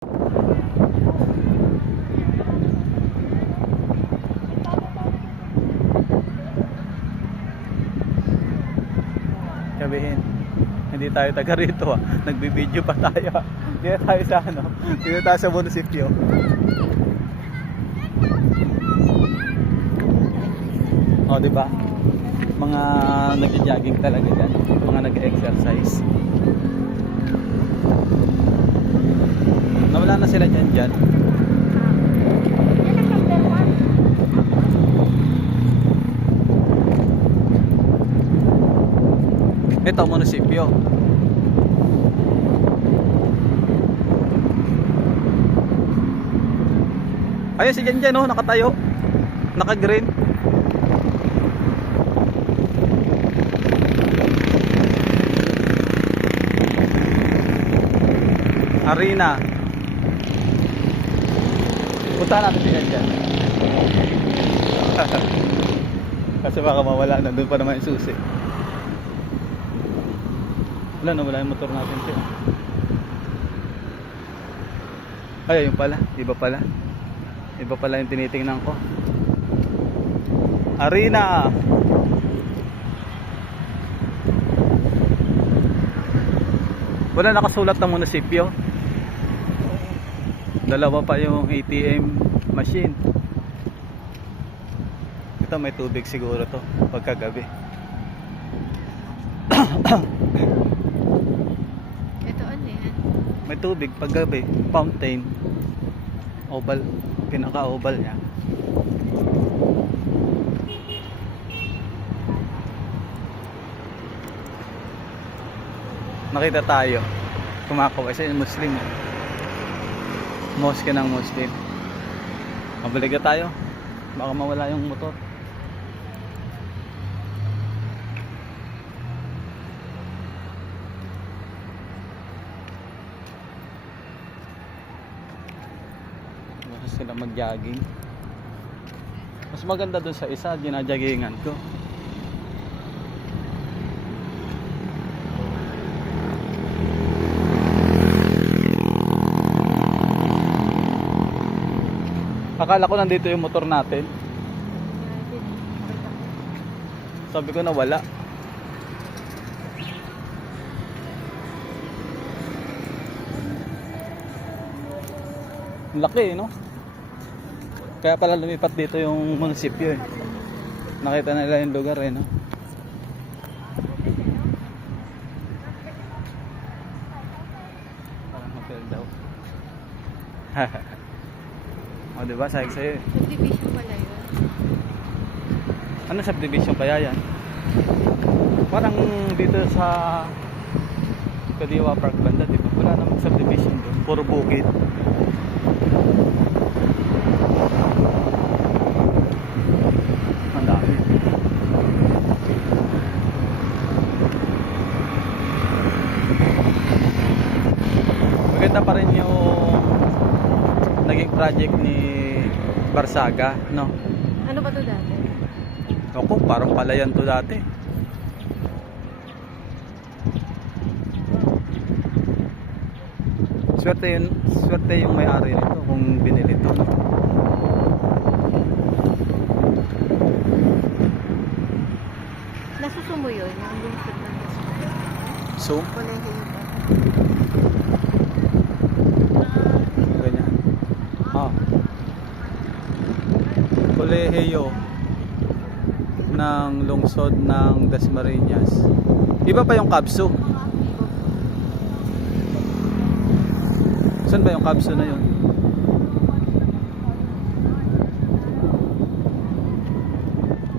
Sabihin, hindi tayo taga rito ah. Nagbibideo pa tayo. Dito tayo sa ano? Dito tayo sa munisipyo. O, di ba? Mga nagja-jogging talaga diyan, mga nag-exercise. Nawala na sila diyan. Ito munisipyo. Ayun si Jan oh, nakatayo. Naka-green. Arena. Punta natin si Jan. Kasi baka mawala, nandun pa naman yung susi. Wala na, wala yung motor natin siya. Ay, ayun pala, iba pala. Iba pala yung tinitingnan ko. Arena. Wala nakasulat ng munisipyo. Dalawa pa yung ATM machine. Ito may tubig siguro to pagkagabi. Ito ano yan? May tubig paggabi, fountain. Oval, pinaka-oval niya. Nakita tayo. Kumakaway sa Muslim. Mosque ng Muslim. Mabalik na tayo. Baka mawala yung motor. Sila mag-jogging. Mas maganda dun sa isa, ginajaggingan ko. Akala ko nandito yung motor natin. Sabi ko na wala. Laki, no? Kaya pala lumipat dito yung munisipyo eh. Nakita nila yung lugar eh, no? Parang hotel daw. O diba, sabi sa'yo eh. Subdivision pala yun. Ano subdivision kaya yan? Parang dito sa Kadiwa Park banda, diba? Wala namang subdivision doon. Puro bukid. Maganda pa rin yung naging project ni Barsaga, no? Ano ba to dati? Ako, parang palayan to dati. Swerte yung may-ari nito kung binili to. Nasusumo yun, yung lungsod ng So, Colegio pa. ganyan. Kolehiyo ng lungsod ng Dasmariñas. Iba pa yung Kabso. Saan ba yung Kabso na yun?